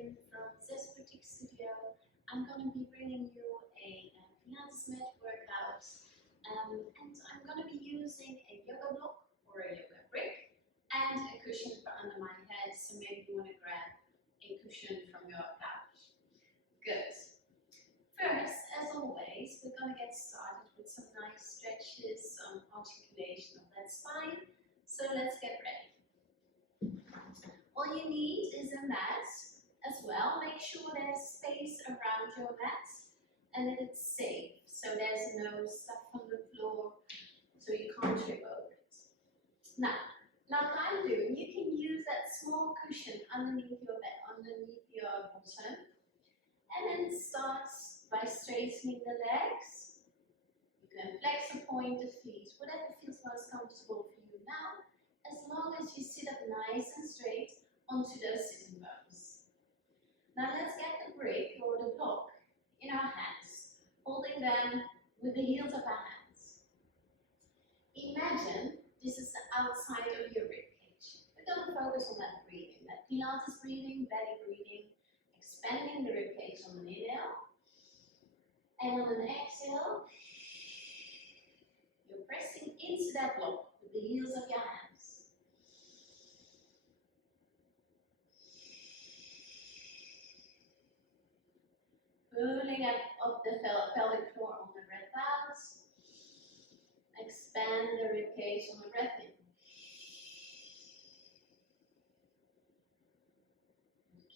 Catherine from ZES Boutique Studio. I'm going to be bringing you a Pilates mat workout, and I'm going to be using a yoga block or a yoga brick and a cushion for under my head, so maybe you want to grab a cushion from your couch. Good. First, as always, we're going to get started with some nice stretches, some articulation of that spine, so let's get ready. All you need is a mat as well. Make sure there's space around your mat and that it's safe, so there's no stuff on the floor so you can't trip over it. Now, like I'm doing, you can use that small cushion underneath your bed, underneath your bottom, and then start by straightening the legs. You can flex or point the feet, whatever feels most comfortable for you now, as long as you sit up nice and straight onto those sitting bones. Now let's get the brick or the block in our hands, holding them with the heels of our hands. Imagine this is the outside of your rib cage. We're going to focus on that breathing, that Pilates breathing, belly breathing, expanding the rib cage on an inhale, and on an exhale, you're pressing into that block with the heels of your hands. Pulling up the pelvic floor on the breath out. Expand the rib cage on the breath in.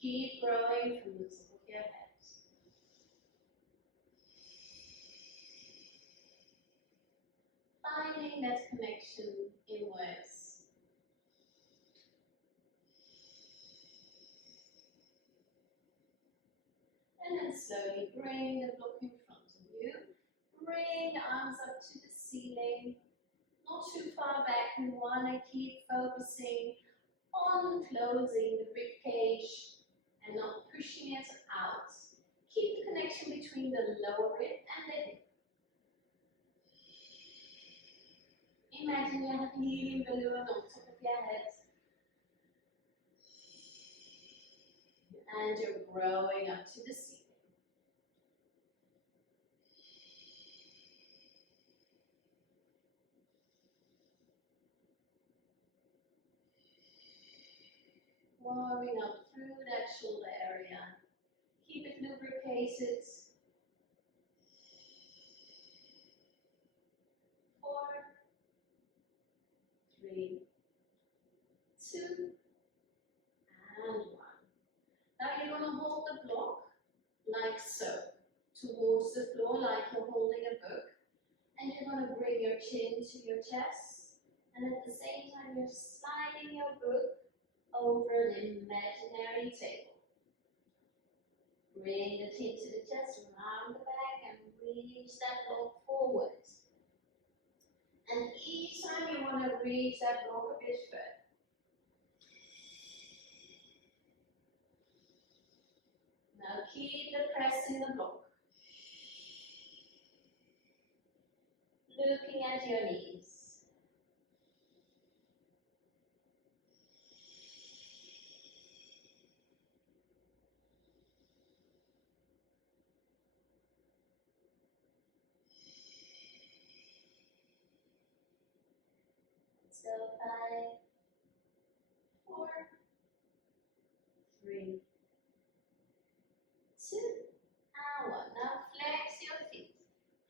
Keep growing from the top of your head. Finding that connection inwards. And then slowly bring the block in front of you. Bring the arms up to the ceiling. Not too far back. We want to keep focusing on closing the rib cage and not pushing it out. Keep the connection between the lower rib and the hip. Imagine you have a helium balloon on top of your head. And you're growing up to the ceiling. Warming up through that shoulder area. Keep it lubricated. 4, 3, 2, and 1. Now you're going to hold the block like so, towards the floor like you're holding a book. And you're going to bring your chin to your chest. And at the same time you're sliding your book over an imaginary table. Bring the chin to the chest, round the back, and reach that block forward. And each time you want to reach that block a bit further. Now keep the press in the block. Looking at your knees. Let's go. 5, 4, 3, 2, and 1. Now flex your feet.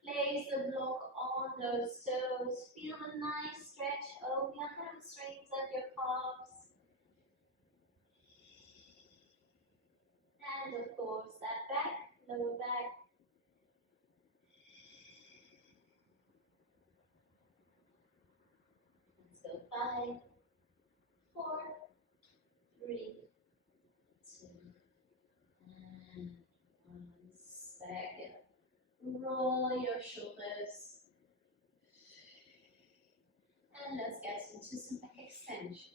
Place the block on those toes. Feel a nice stretch over your hamstrings and your calves. And of course that back, lower back. Let's go. 5, 4, 3, 2, and 1. Back up. Roll your shoulders. And let's get into some back extension.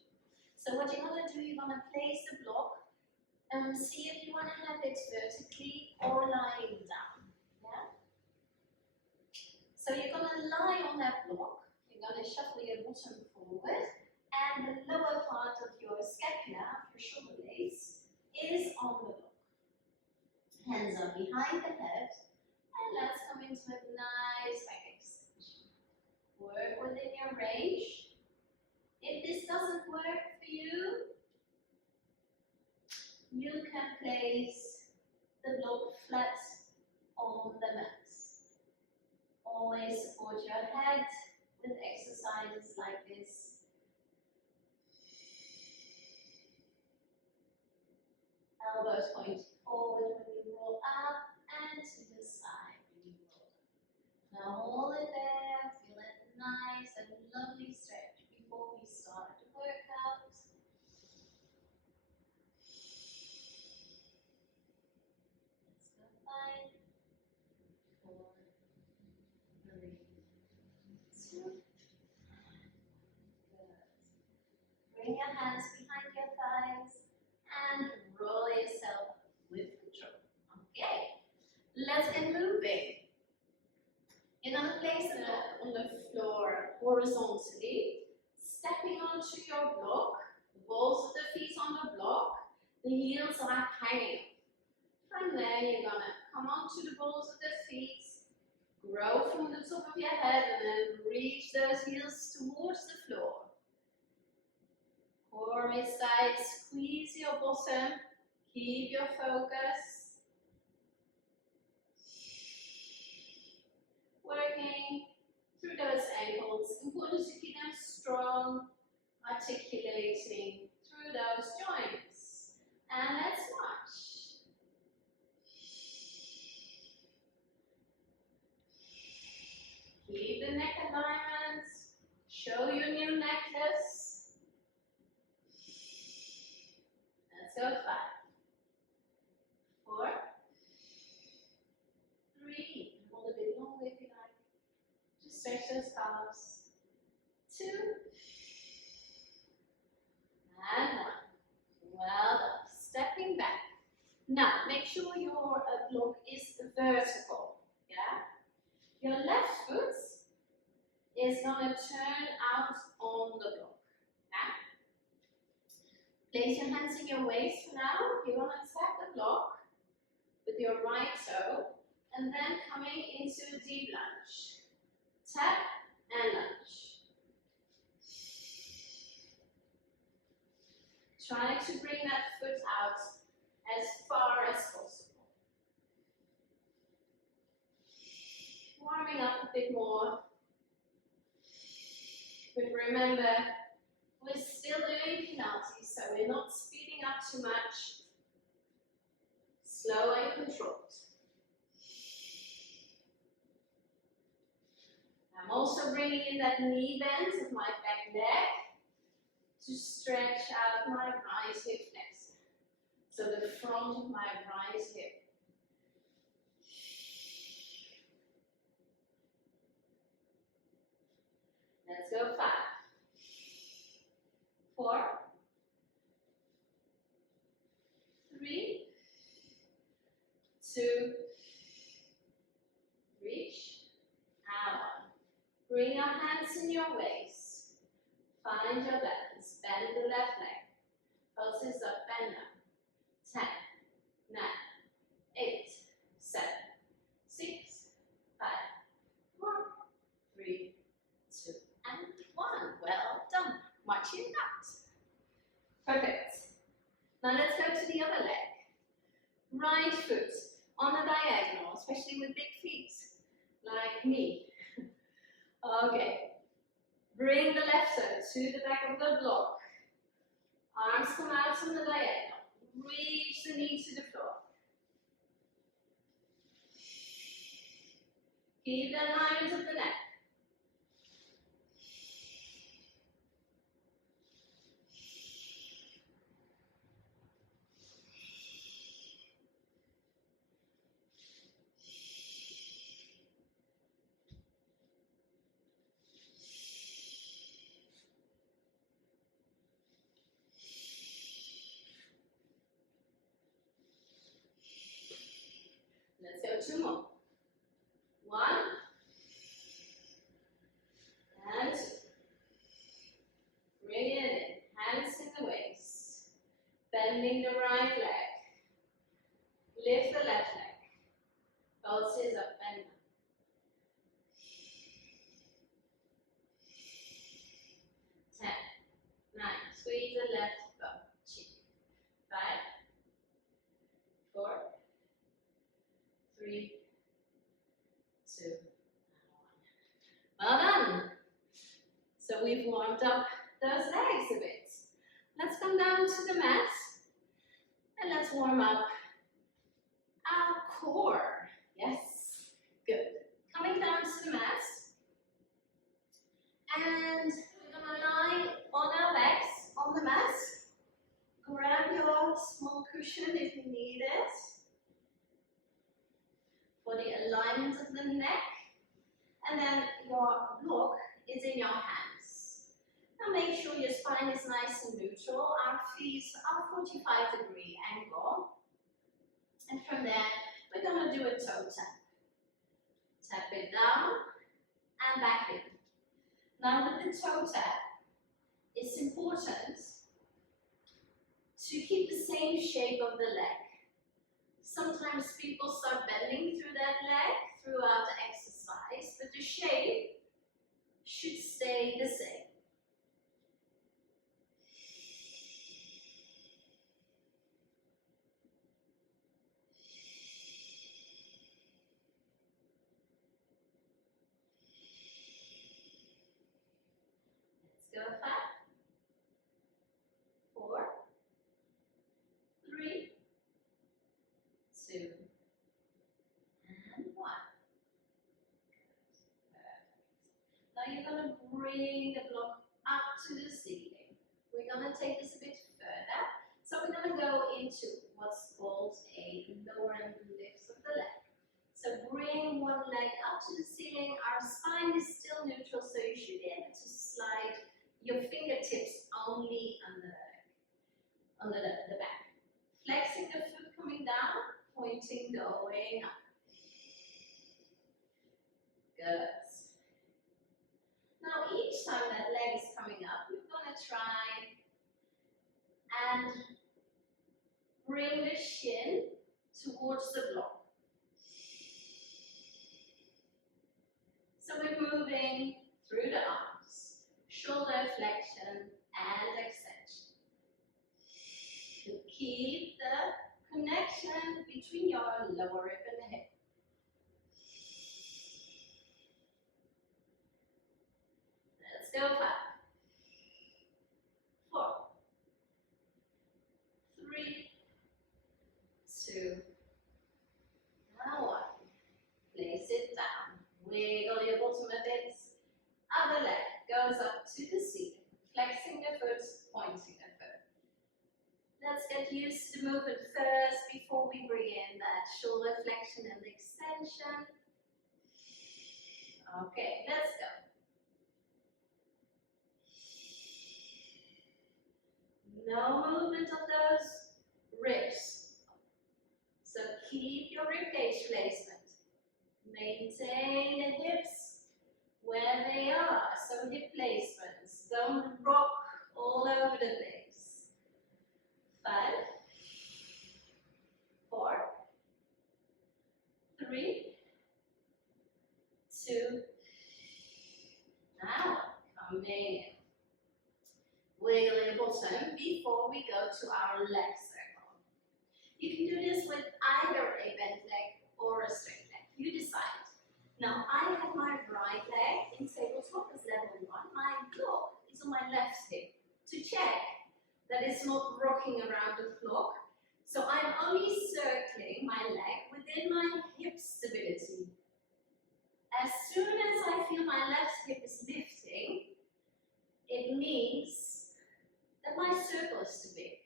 So what you're going to do, you're going to place the block. See if you want to have it vertically or lying down. Yeah? So you're going to lie on that block. You're going to shuffle your bottom forward. And the lower part of your scapula, of your shoulder blades, is on the block. Hands are behind the head. And let's come into a nice back extension. Work within your range. If this doesn't work for you, you can place the block flat on the mat. Always support your head with exercises like this. Elbows pointing forward when you roll up and to the side when you roll up. Now hold it there, feel it nice and lovely stretch before we start the workout. Let's go 5, 4, 3, 2. Good. Bring your hands behind your thighs and roll yourself with control. Okay, let's get moving. You're going to place the block on the floor horizontally, stepping onto your block, the balls of the feet on the block, the heels are hanging. From there, you're going to come onto the balls of the feet, grow from the top of your head, and then reach those heels towards the floor. Core is tight, squeeze your bottom, keep your focus. Working through those ankles, important to keep them strong, articulating through those joints. And let's watch. Keep the neck alignment, show your new necklace. Let's go 5, 4, 3, hold a bit longer if you like. Just stretch those calves. 2, and 1. Well done. Stepping back. Now, make sure your block is vertical. Yeah? Your left foot is going to turn out on the block. Yeah? Place your hands in your waist for now. You're going to tap the block with your right toe and then coming into a deep lunge. Tap and lunge. Try to bring that foot out as far as possible. Warming up a bit more. But remember, we're still doing Pilates, so we're not speeding up too much. Slow and controlled. I'm also bringing in that knee bend of my back leg to stretch out my right hip flexor. So the front of my right hip. Let's go 5, 4, 3, 2, reach, and 1. Bring your hands in your waist. Find your balance. Bend the left leg. Pulses up, bend down. 10, 9, 8, 7, 6, 5, 4, 3, 2, and 1. Well done. Watch your that. Perfect. Now let's go to the other leg. Right foot on the diagonal, especially with big feet, like me. Okay. Bring the left toe to the back of the block. Arms come out from the diagonal. Reach the knee to the floor. Keep the alignment of the neck. Let's go 2 more. 1 and 2. Bring it in. Hands in the waist. Bending the right leg. Lift the left leg. So we've warmed up those legs a bit. Let's come down to the mat and let's warm up our core. Yes, good. Coming down to the mat, and we're gonna lie on our legs on the mat. Grab your small cushion if you need it for the alignment of the neck, and then your block is in your hands. Now make sure your spine is nice and neutral. Our feet are 45-degree angle, and from there we're gonna do a toe tap. Tap it down and back in. Now with the toe tap, it's important to keep the same shape of the leg. Sometimes people start bending through that leg throughout the exercise, but the shape should stay the same. Let's go 5, 4, 3, 2, and 1. Perfect. Now you're going to bring the block up to the ceiling. We're going to take this a bit further. So we're going to go into what's called a lower lift of the leg. So bring one leg up to the ceiling. Our spine is still neutral, so you should be able to slide your fingertips only under the back. Flexing the foot coming down, pointing, going up. Good. Now each time that leg is coming up, we're going to try and bring the shin towards the block. So we're moving through the arms, shoulder flexion and extension. To keep the connection between your lower rib and the hip. Let's go 5, 4, 3, 2, and 1. Place it down. Wiggle your bottom a bit. Other leg goes up to the ceiling. Flexing the foot, pointing the foot. Let's get used to the movement first before we bring in that shoulder flexion and extension. Okay, let's go. No movement of those ribs. So keep your ribcage placement. Maintain the hips where they are. So hip placements. Don't rock all over the place. 5, 4, 3, 2, now coming in. Wiggle your bottom before we go to our leg circle. You can do this with either a bent leg or a straight leg. You decide. Now I have my right leg in tabletop as level 1. My block is on my left hip to check that it's not rocking around the floor. So I'm only circling my leg within my hip stability. As soon as I feel my left hip is lifting, it means that my circle is too big.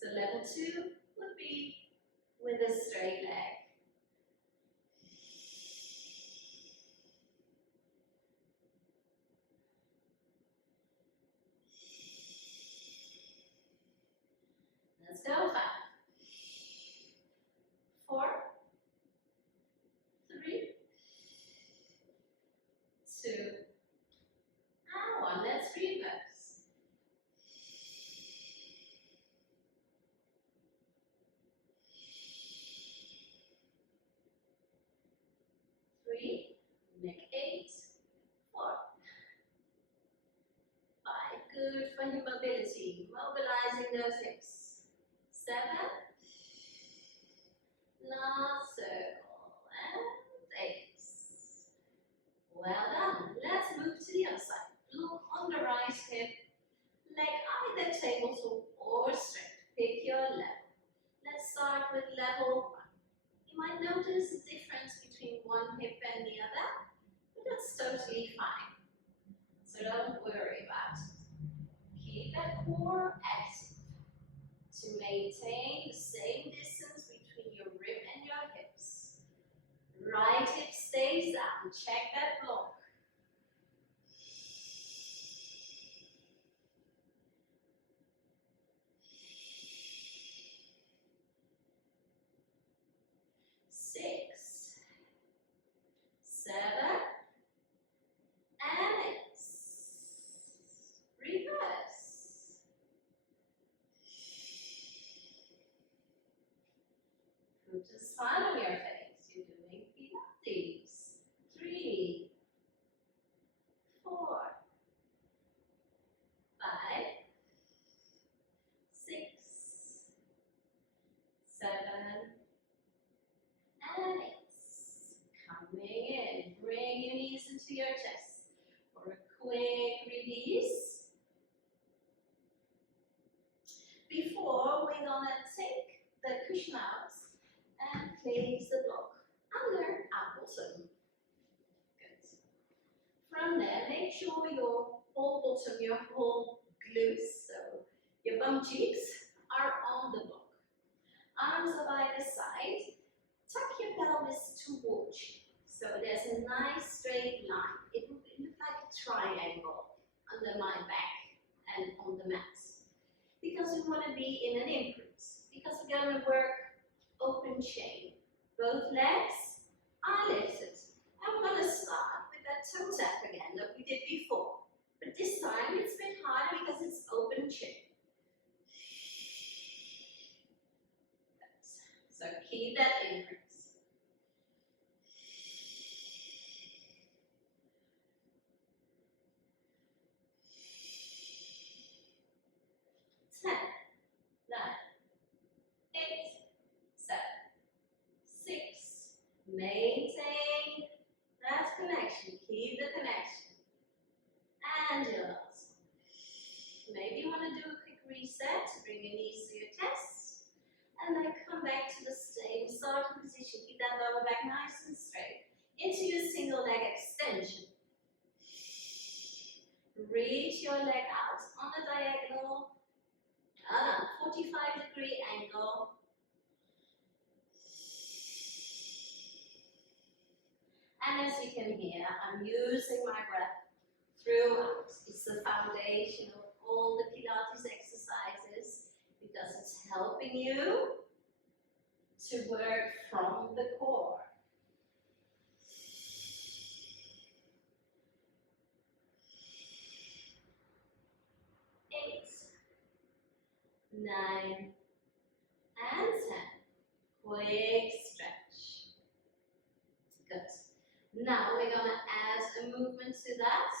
So level 2 would be with a straight leg. Let's go. 5, 4, 3, 2, and 1. Let's reverse. 3, neck 8, 4, 5. Good for hip mobility. Mobilizing those hips. 7, last circle, and 8. Well done. Let's move to the other side. Block leg either tabletop or straight. Pick your level. Let's start with level 1. You might notice a difference between one hip and the other, but that's totally fine. So don't worry about it. Keep that core active to maintain the same distance between your rib and your hips. Right hip stays down. Check that block. Six, 7, and 8. Reverse. Put a smile on your face. You're doing Pilates. 3, 4, 5, 6, 7, and 8. Coming in. Bring your knees into your chest for a quick release. Before we're gonna take the cushion out and place the block under our bottom. Good. From there, make sure your whole bottom, your whole glutes, so your bum cheeks are on the block. Arms are by the side. Tuck your pelvis towards you. So there's a nice straight line. It would look like a triangle under my back and on the mat. Because we want to be in an imprint. Because we're going to work open chain. Both legs are lifted. And we're going to start with that toe tap again that we did before. But this time it's a bit harder because it's open chain. So keep that imprint. 10, 9, 8, 7, 6. Maintain that connection. Keep the connection. And your last. Maybe you want to do a quick reset. Bring your knees to your chest. And then come back to the same starting position. Keep that lower back nice and straight. Into your single leg extension. Reach your leg out on a diagonal. 45-degree angle. And as you can hear, I'm using my breath throughout. It's the foundation of all the Pilates exercises because it's helping you to work from the core. 8, 9, and 10. Quick stretch. Good. Now we're going to add a movement to that.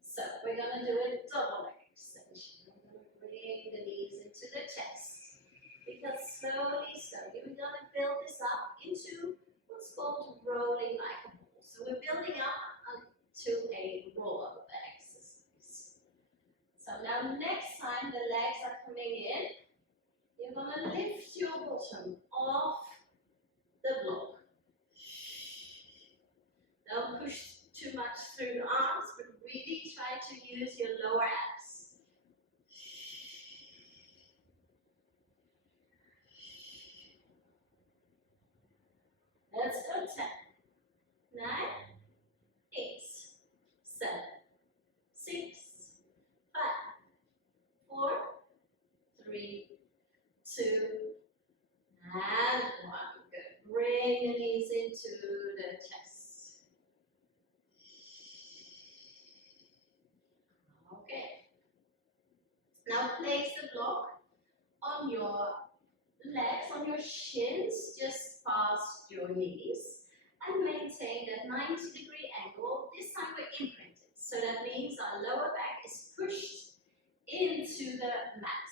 So we're going to do a double leg extension. I'm going to bring the knees into the chest. Because slowly, we're going to build this up into what's called rolling like a ball. So we're building up to a roll-up exercise. So now next time the legs are coming in, you're going to lift your bottom off the block. Don't push too much through the arms, but really try to use your lower abs. Let's go. 10, 9, 8, 7, 6, 5, 4, 3, 2, and 1. Good. Bring the knees into the chest. Okay. Now place the block on your legs, on your shins, just past your knees, and maintain that 90-degree angle. This time we're imprinted. So that means our lower back is pushed into the mat.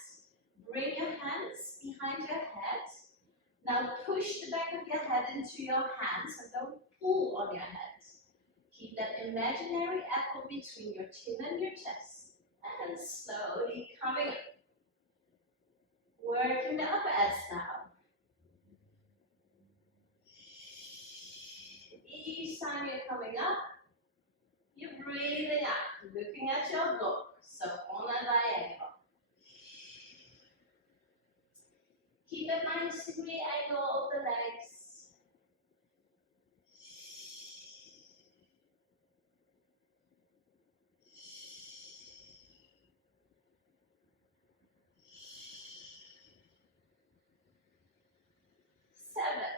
Bring your hands behind your head. Now push the back of your head into your hands and don't pull on your head. Keep that imaginary apple between your chin and your chest. And slowly coming up. Working the upper abs now. Each time you're coming up, you're breathing out, looking at your block, so on a diagonal. Keep a 90-degree angle of the legs. Seven,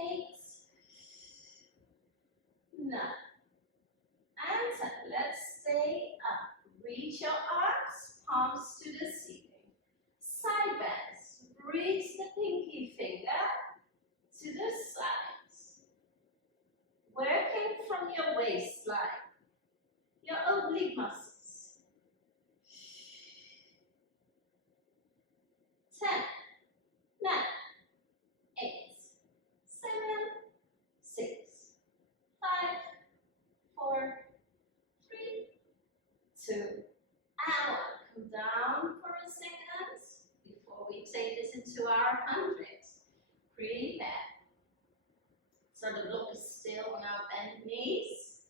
8, 9, and 10. Let's stay up. Reach your arms, palms to the ceiling. Side bends. Reach the pinky finger to the sides. Working from your waistline, your oblique muscles. 10, 9, 8, 7, 6, 5, 4, 3, 2, and 1. Come down for a second before we take this into our 100. Prepare. So the block is still on our bent knees.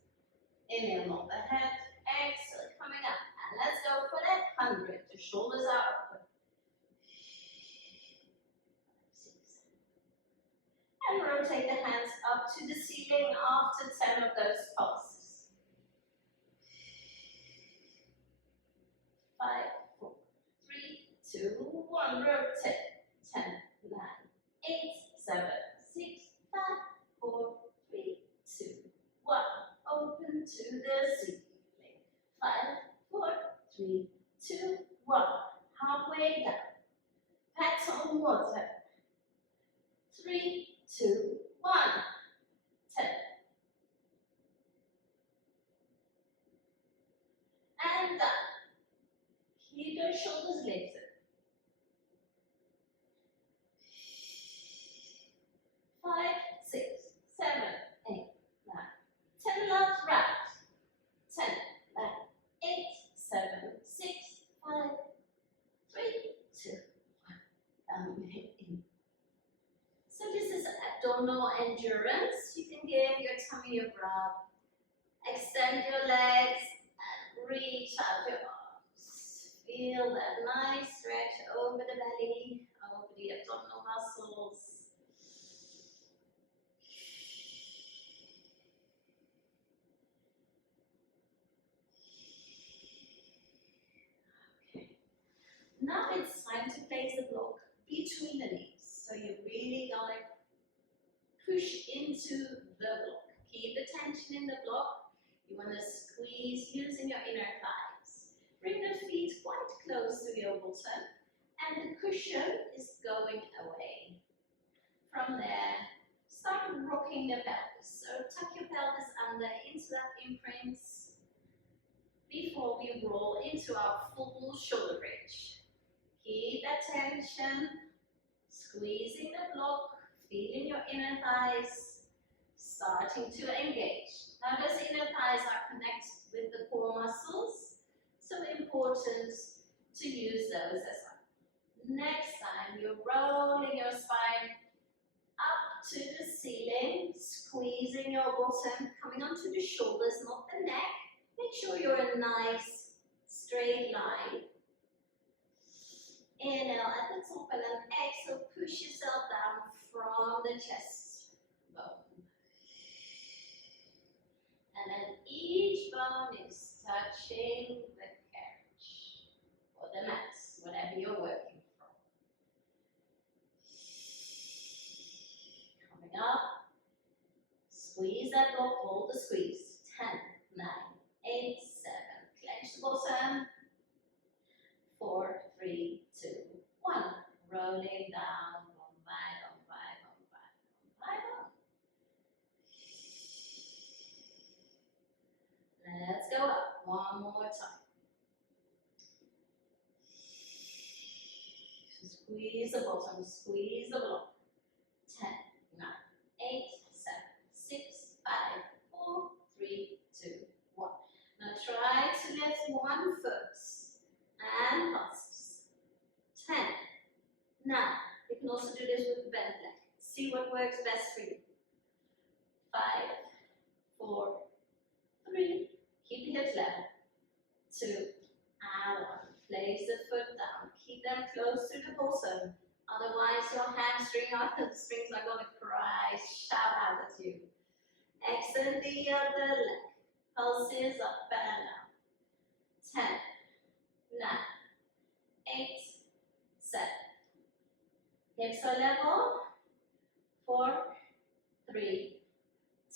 Inhale, nod the head. Exhale, coming up. And let's go for that 100. The shoulders are open. 6. And rotate the hands up to the ceiling after 10 of those pulses. 5, 4, 3, 2, 1. Rotate. 10, 9, 8, 7, 6, 5, 4, 3, 2, 1. Open to the ceiling. 5, 4, 3, 2, 1. Halfway down. Pat on water. 3, 2, 1. 10. And done. Keep your shoulders lifted. 5, 6, 7, 8, 9, 10 left, right. 10, 9, 8, 7, 6, 5, 3, 2, 1. In. So this is abdominal endurance. You can give your tummy a rub. Extend your legs and reach out your arms. Feel that nice stretch over the belly, over the abdominal muscles. Now it's time to place the block between the knees. So you really gotta push into the block. Keep the tension in the block. You wanna squeeze using your inner thighs. Bring the feet quite close to your bottom, and the cushion is going away. From there, start rocking the pelvis. So tuck your pelvis under into that imprint before we roll into our full shoulder bridge. Keep that tension, squeezing the block, feeling your inner thighs, starting to engage. Now those inner thighs are connected with the core muscles, so important to use those as well. Next time, you're rolling your spine up to the ceiling, squeezing your bottom, coming onto the shoulders, not the neck. Make sure you're in a nice straight line. Inhale at the top and then exhale, push yourself down from the chest bone. And then each bone is touching the couch or the mat, whatever you're working from. Coming up, squeeze that block, hold the squeeze. 10, 9, 8, 7, clench the bottom. 4, 3, 2, 1. Rolling down, one by, one by, one by, one by, one. Let's go up one more time. Squeeze the bottom, squeeze the block. 10, 9, 8, 7, 6, 5, 4, 3, 2, 1. Now try one foot and passes. 10, 9. You can also do this with the bent leg. See what works best for you. 5, 4, 3. Keep the hips level. 2, and 1. Place the foot down. Keep them close to the bosom. Otherwise, your hamstring strings are going to cry, shout out at you. Extend the other leg. Pulses up and down. 10, 9, 8, 7. Hips are level. 4, 3,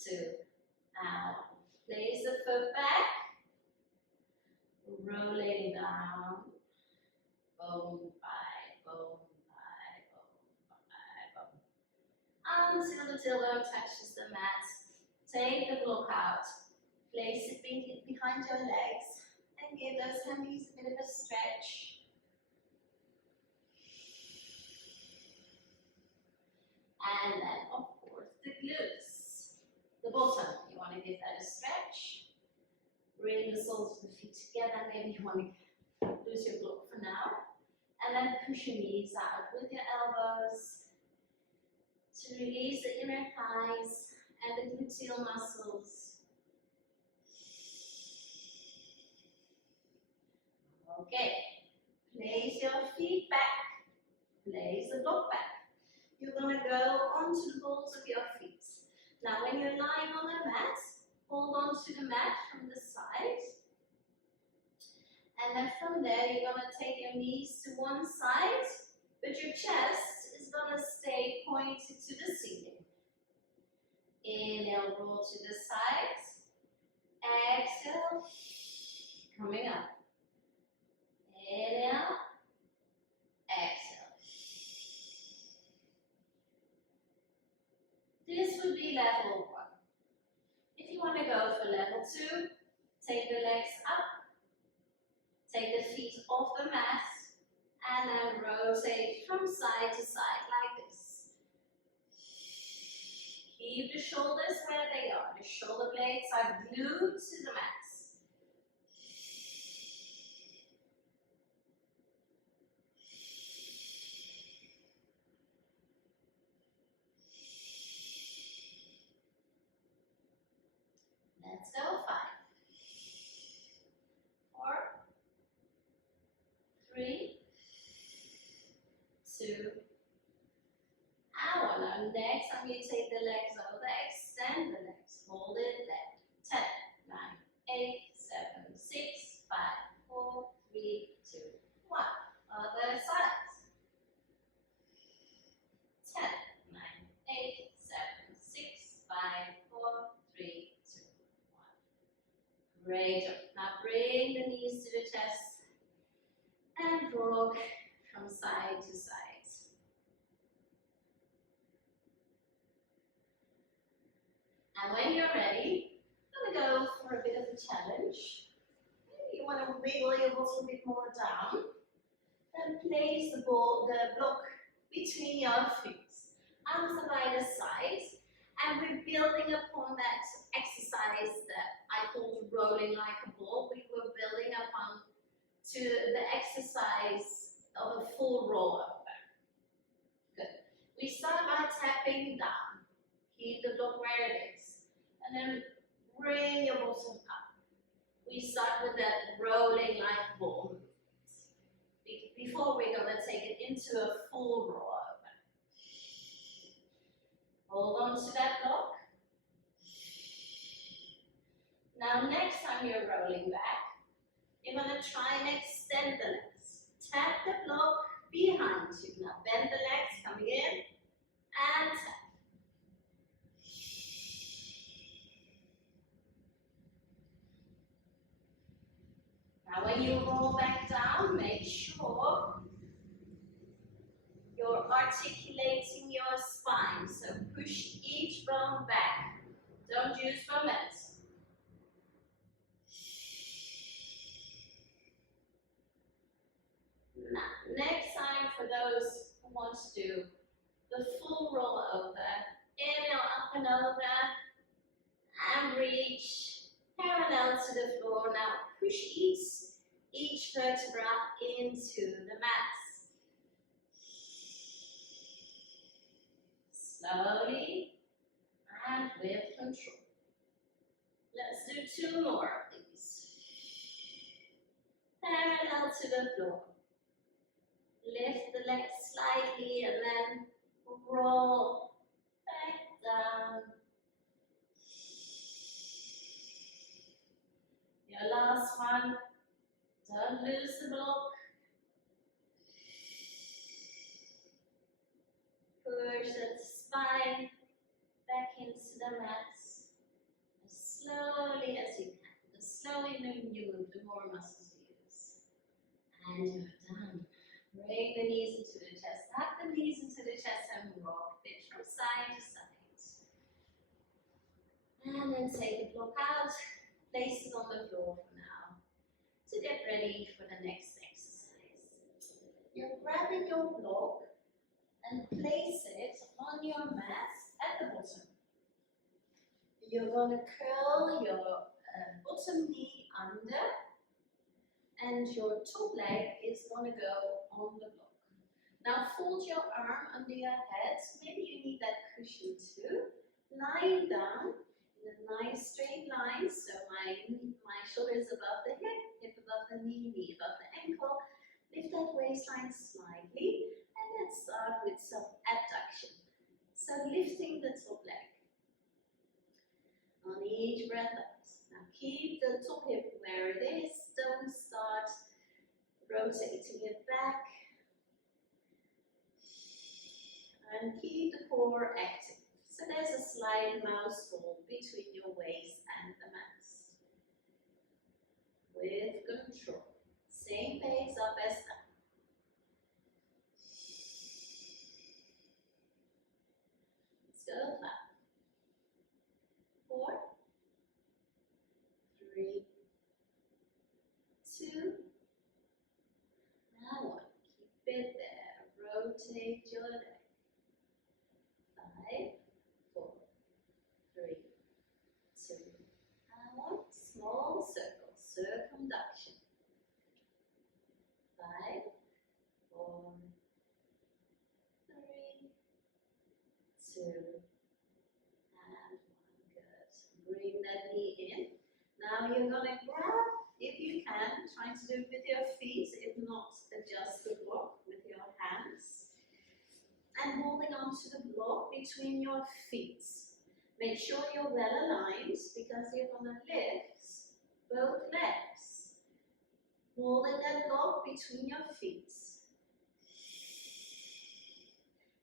2, and 1. Place the foot back. Rolling down. Boom, bye, boom, bye, boom, bye, boom. Until the tailbone touches the mat. Take the block out. Place it behind your legs and give those hammies a bit of a stretch. And then, of course, the glutes. The bottom, you want to give that a stretch. Bring the soles of the feet together. Maybe you want to lose your block for now. And then push your knees out with your elbows to release the inner thighs and the gluteal muscles. Okay, place your feet back, place the block back. You're going to go onto the balls of your feet. Now when you're lying on the mat, hold on to the mat from the side. And then from there, you're going to take your knees to one side, but your chest is going to stay pointed to the ceiling. Inhale, roll to the sides. Exhale, coming up. Inhale, exhale. This would be level 1. If you want to go for level 2, take the legs up, take the feet off the mat, and then rotate from side to side like this. Keep the shoulders where they are. The shoulder blades are glued to the mat. Let's go. 5, 4, 3, 2, and 1. Now next, I'm going to take the legs over, extend the legs, hold it there. 10, 9, 8, 7, 6, 5, 4, 3, 2, 1. Other side. 10, 9, 8, 7, 6, 5, 4, 3, 2, 1. Great job. Now bring the knees to the chest and rock from side to side. And when you're ready, I'm going to go for a bit of a challenge. Maybe you want to wiggle your bottom a bit more down. Then place the block between your feet. Arms are by the side. And we're building upon that exercise that I called rolling like a ball. We were building upon to the exercise of a full roll over. Good. We start by tapping down. Keep the block where it is. And then bring your bottom up. We start with that rolling like ball movement. Before we're going to take it into a full roll over. Hold on to that block. Now next time you're rolling back, you're going to try and extend the legs. Tap the block behind you. Now bend the legs, coming in, and tap. Now when you roll back down, make sure you're articulating your spine. So push each bone back. Don't use momentum. Now, next time for those who want to do the full roll over, inhale up and over, and reach parallel Parallel to the floor. Now push each vertebra into the mat. Slowly and with control. Let's do 2 more, please. Parallel to the floor. Lift the legs slightly and then roll back down. Your last one. Don't lose the block. Push that spine back into the mat as slowly as you can. The slower you move, the more muscles you use. And you're done. Bring the knees into the chest. Tap the knees into the chest and rock it from side to side. And then take the block out. Place it on the floor for now to get ready for the next exercise. You're grabbing your block and place it on your mat at the bottom. You're going to curl your bottom knee under and your top leg is going to go on the block. Now fold your arm under your head. Maybe you need that cushion too. Lying down in a nice straight line. So my shoulder is above the hip above the knee above the ankle. Lift that waistline slightly. And let's start with some abduction. So lifting the top leg. On each breath out. Now keep the top hip where it is. Don't start rotating it back. And keep the core active. So there's a slight mouse hold between your waist and the mat. With control. Same pace up as down. Go 5, 4, 3, 2, and 1. Keep it there. Rotate your leg. 5, 4, 3, 2, and 1. Small circle, circumduction. 5, 4, 3, 2, and 1. Good. Bring that knee in. Now you're going to grab, if you can, try to do it with your feet. If not, adjust the block with your hands. And holding on to the block between your feet. Make sure you're well aligned because you're going to lift both legs. Holding that block between your feet.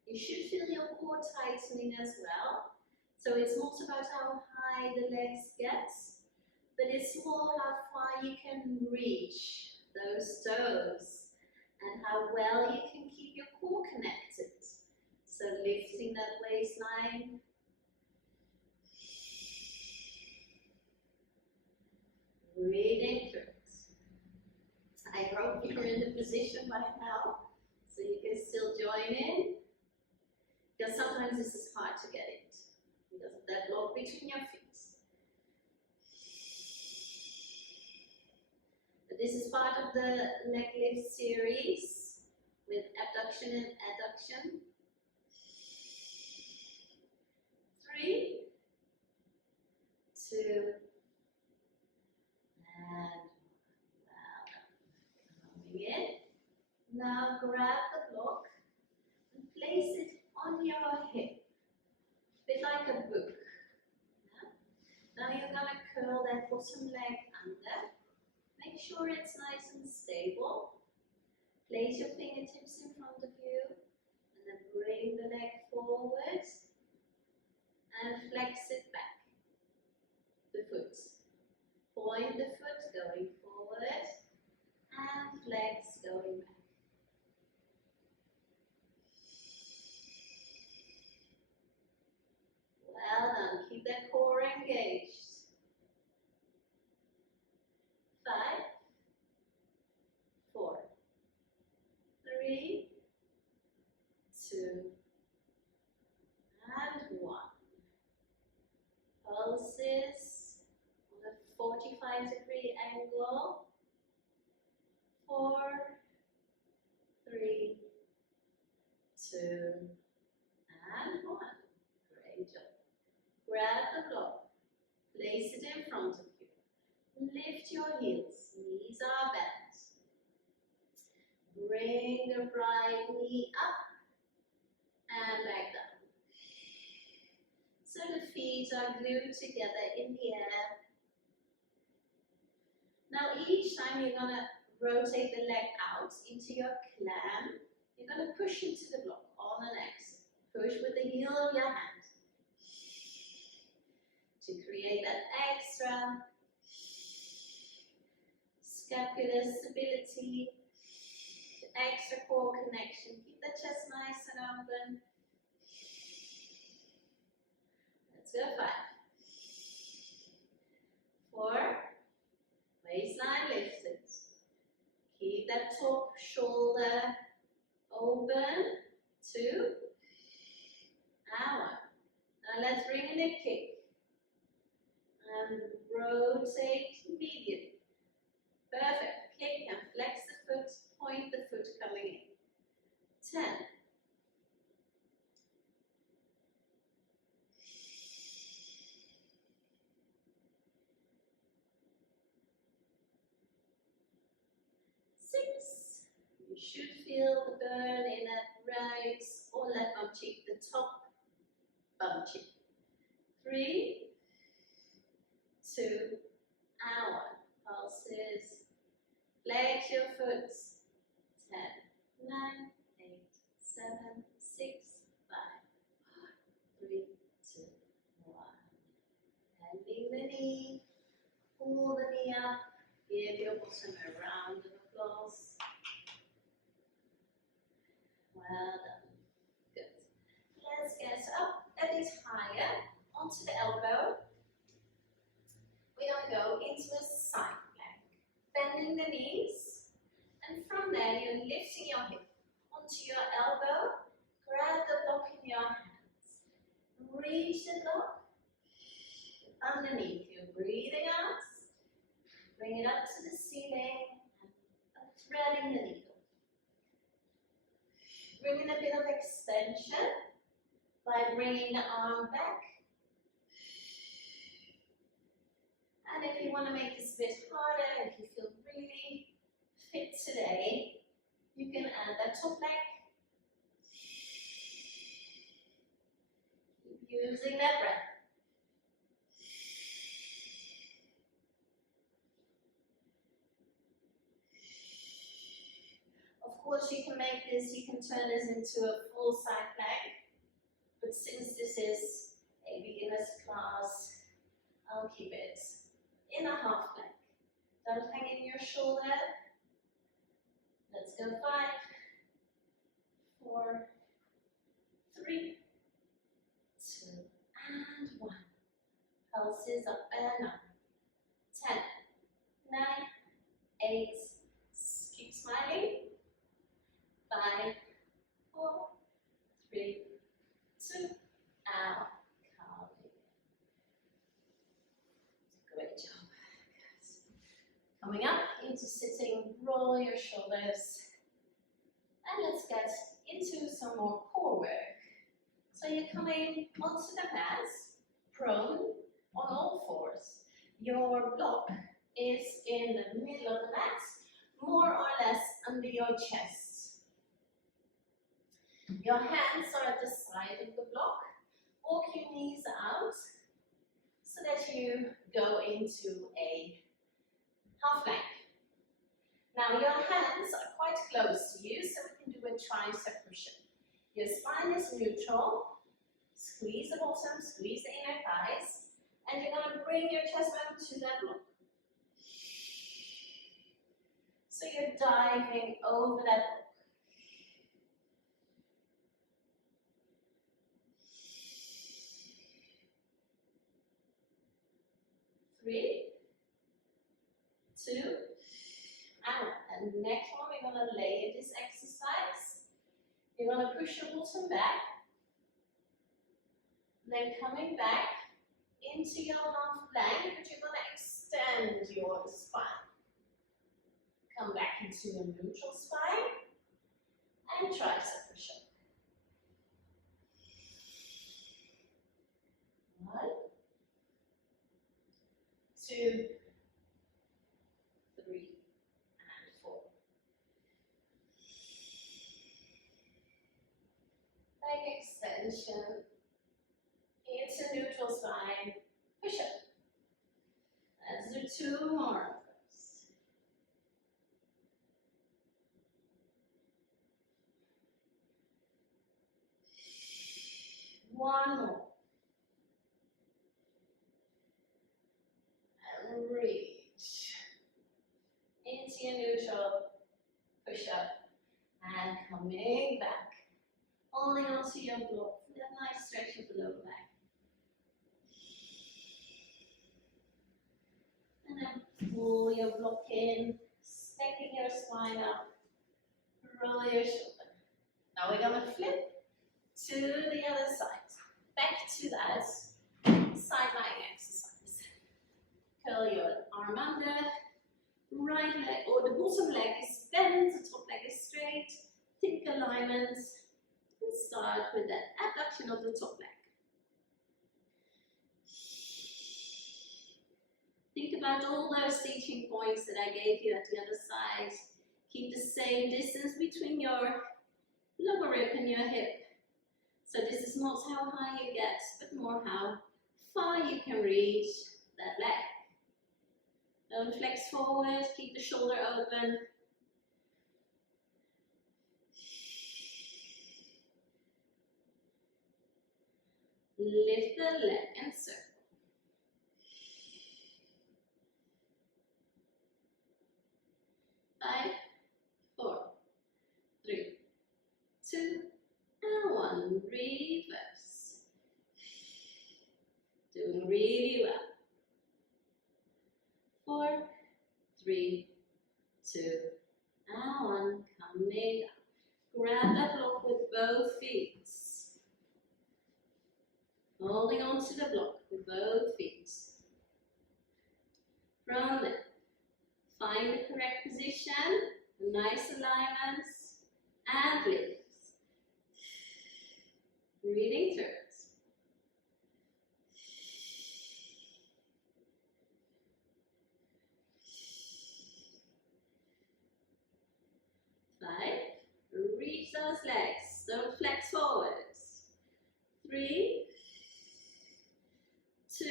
You should feel your core tightening as well. So it's not about how high the legs get, but it's more how far you can reach those toes and how well you can keep your core connected. So lifting that waistline. Breathing through it. I hope you're in the position right now, so you can still join in. Because sometimes this is hard to get it, because of that block between your feet. But this is part of the leg lift series with abduction and adduction. 3, 2, and 1. Coming in. Now grab the block and place it on your hip, a bit like a book. Yeah? Now you're going to curl that bottom leg under. Make sure it's nice and stable. Place your fingertips in front of you and then bring the leg forward and flex it back. The foot. Point the foot going forward and flex going back. Well done. Keep that core engaged. 5, 4, 3, 2, and 1. Pulses on a 45 angle. 4, 3, 2, and 1. Great job. Grab the block, place it in front of you. Lift your heels, knees are bent. Bring the right knee up and back down. So the feet are glued together in the air. Now each time you're going to rotate the leg out into your clam. You're going to push into the block on an exhale. Push with the heel of your hand to create that extra scapular stability, extra core connection. Keep the chest nice and open. Let's go. 5, 4, waistline lifted. Keep that top shoulder open. 2, and 1. Now let's bring in a kick and rotate immediately. Perfect. Kick and flex the foot, point the foot coming in. 10. 6. You should feel the burn in that right or left bum cheek, the top bum cheek. 3, 2, and 1. Pulses. Flex your foot. 10, 9, 8, 7, 6, 5, 4, 3, 2, 1. Bending the knee. Pull the knee up. Give your bottom a round of applause. Well done. Good. Let's get up a bit higher onto the elbow. We're going to go into a side plank. Bending the knees. And from there, you're lifting your hip onto your elbow. Grab the block in your hands. Reach the block. Underneath, you're breathing out. Bring it up to the ceiling and threading the needle. Bring in a bit of extension by bringing the arm back. And if you want to make this a bit harder, if you feel really fit today, you can add that top leg. Keep using that breath. Of course, you can make this, you can turn this into a full side plank. But since this is a beginner's class, I'll keep it in a half plank. Don't hang in your shoulder. Let's go. 5, 4, 3, 2, and 1. Pulses up and up. 10, 9, 8, keep smiling. 5, 4, 3, 2, out. Calming. Great job. Coming up into sitting, roll your shoulders. And let's get into some more core work. So you're coming onto the mat, prone, on all fours. Your block is in the middle of the mat, more or less under your chest. Your hands are at the side of the block. Walk your knees out so that you go into a half plank. Now your hands are quite close to you, so we can do a tricep push-up. Your spine is neutral. Squeeze the bottom, squeeze the inner thighs, and you're going to bring your chest back to that block. So you're diving over that block. 3, 2, and next one we're going to lay in this exercise. You're going to push your bottom back, then coming back into your half plank, but you're going to extend your spine. Come back into a neutral spine and tricep push-up. 1, 2, 3, and 4. Leg extension into neutral spine push-up. Let's do 2 more of those. 1 more. And reach into your neutral push-up. And coming back. Holding onto your block for that nice stretch of the lower back. And then pull your block in, stacking your spine up, roll your shoulder. Now we're going to flip to the other side. Back to that side lying exercise. Curl your arm under, right leg or the bottom leg is bent, the top leg is straight, think alignment. And start with that abduction of the top leg. Think about all those teaching points that I gave you at the other side. Keep the same distance between your lower rib and your hip. So this is not how high you get, but more how far you can reach that leg. Don't flex forward, keep the shoulder open. Lift the leg and circle. 5, 4, 3, 2, and 1. Reverse. Doing really well. 4, 3, 2, and 1. Coming up. Grab that block with both feet. Holding onto the block with both feet. From there, find the correct position, nice alignment, and lift. Breathing through it. 5, reach those legs, don't flex forwards. 3, 2,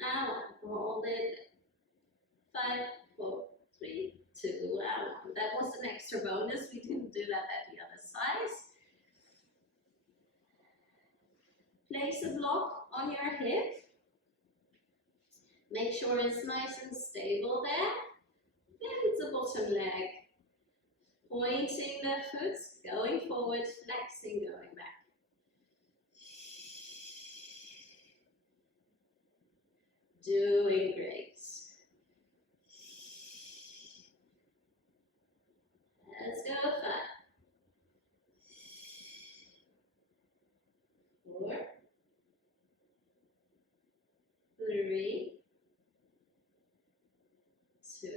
and 1. Hold it. 5, 4, 3, 2, and 1. That was an extra bonus. We didn't do that at the other side. Place a block on your hip. Make sure it's nice and stable there. Bend the bottom leg. Pointing the foot, going forward, flexing, going back. Doing great. Let's go. 5, 4, 3, 2,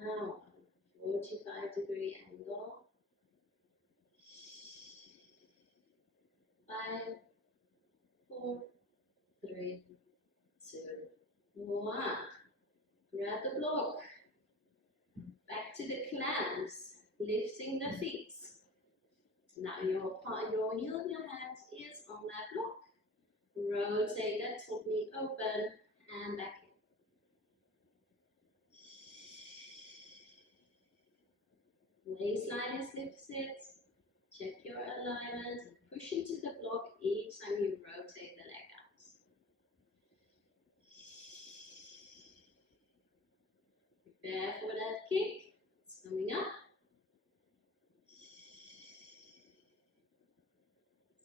now 45-degree angle. 5, 4, 3, 2, 1. Grab the block. Back to the clams, lifting the feet. Now your heel of your hand is on that block. Rotate that top knee open and back in. Waistline is lifted. Check your alignment and push into the block each time you rotate the leg out. Prepare for that kick. It's coming up.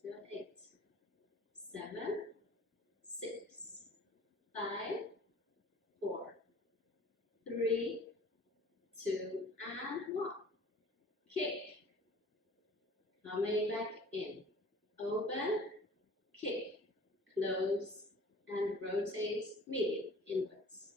So 8, 7, 6, 5, 4, 3, 2, and 1. Kick. Coming back in. Open, kick, close, and rotate medium inwards.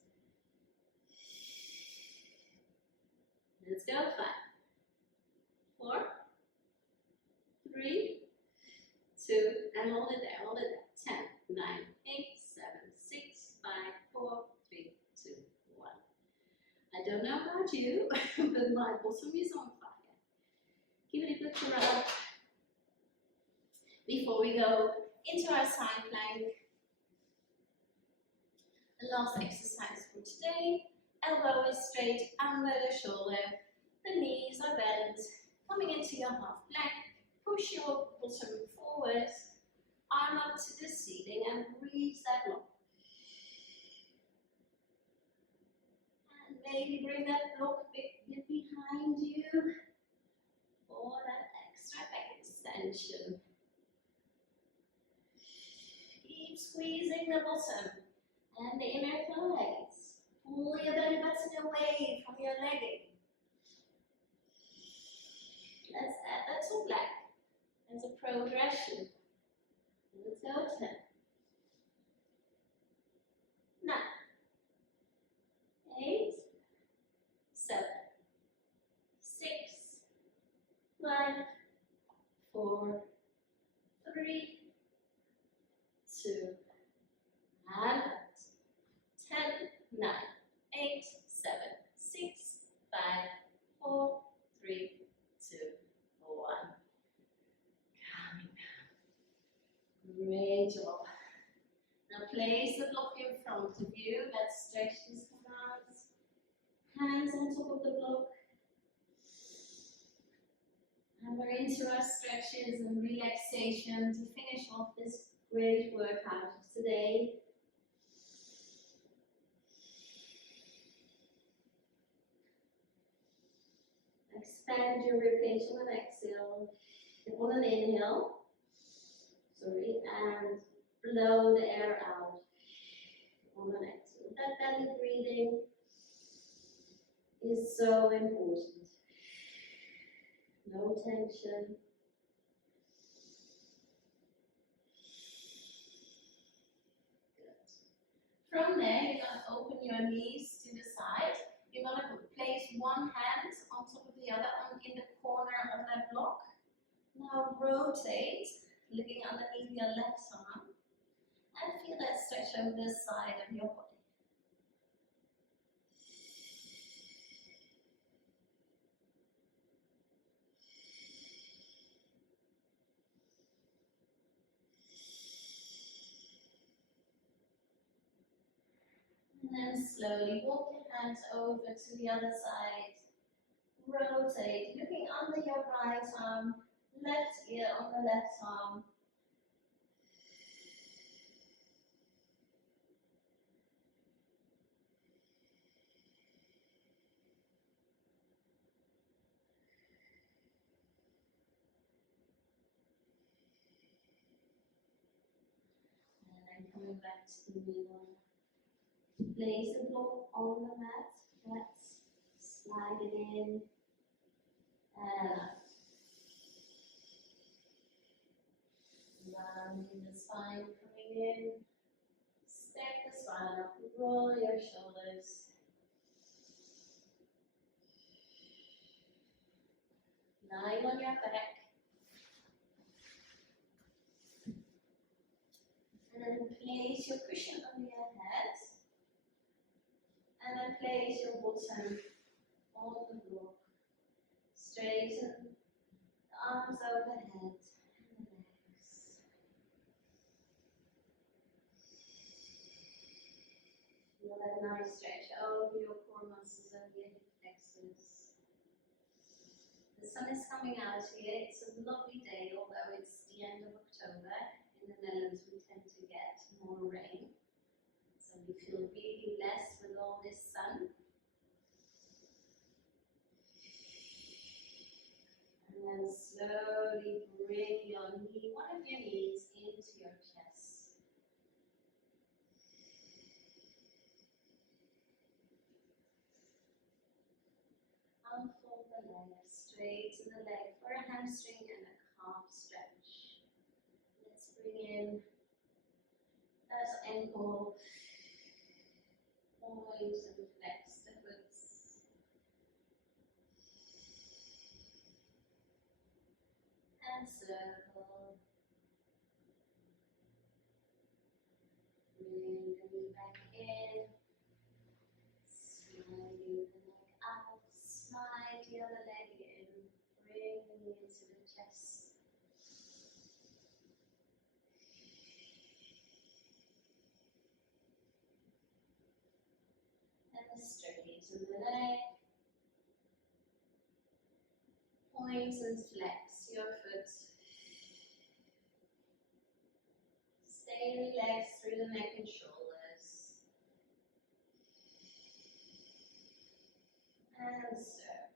don't know about you, but my bottom is on fire. Give it a good rub before we go into our side plank. The last exercise for today. Elbow is straight under the shoulder. The knees are bent. Coming into your half plank. Push your bottom forward. Arm up to the ceiling and reach that block. And maybe bring that block a bit behind you for that extra back extension. Keep squeezing the bottom and the inner thighs. Pull your belly button away from your legging. Let's add that to black as a progression. Let's go 10, 9, 8, 7, 6, 5, 4, 3, 2, and 10, 9, 8, 7, 6, 5, 4, 3, 2, 1. Calming down. Great job. Now place the block in front of you. Let's stretch these commands. Hands on top of the block. And we're into our stretches and relaxation to finish off this great workout of today. Expand your ribcage on an exhale. On an inhale, and blow the air out on an exhale. That belly breathing is so important. No tension. Good. From there, you're going to open your knees to the side. You're going to place one hand on top of the other in the corner of that block. Now rotate, looking underneath your left arm, and feel that stretch over the side of your body. And then slowly walk your hands over to the other side. Rotate, looking under your right arm, left ear on the left arm. And then coming back to the middle. Place the block on the mat. Let's slide it in. And up. Rounding the spine, coming in. Stack the spine up, roll your shoulders. Lying on your back. And then place your cushion on your head. And then place your bottom on the block. Straighten the arms overhead and the legs. Feel that nice stretch over your core muscles and your hip flexors. The sun is coming out here. It's a lovely day, although it's the end of October. In the Netherlands, we tend to get more rain. So we feel really blessed with all this sun. And then slowly bring one of your knees into your chest. Unfold the leg, straighten the leg for a hamstring and a calf stretch. Let's bring in that ankle, point and flex the glutes. And circle. Bring the knee back in. Sliding the leg into the chest. And straighten the leg. Point and flex your foot. Stay relaxed through the neck and shoulders. And circle.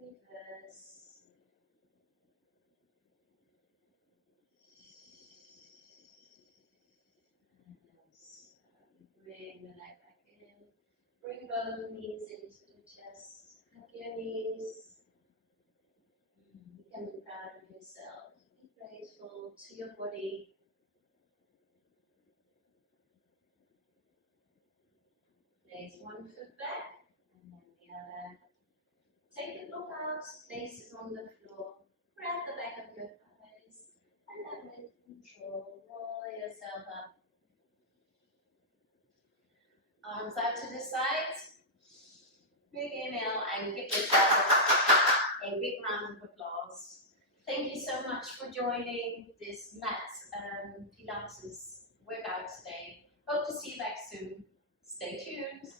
Reverse. And bring the neck back in. Bring both knees into the chest. Hug your knees. You can be proud of yourself. Be grateful to your body. Place one foot back and then the other. Take the book out, place it on the floor. Grab the back of your thighs and then with control, roll yourself up. Arms out to the sides. Big inhale and give yourself a big round of applause. Thank you so much for joining this mat Pilates workout today. Hope to see you back soon. Stay tuned.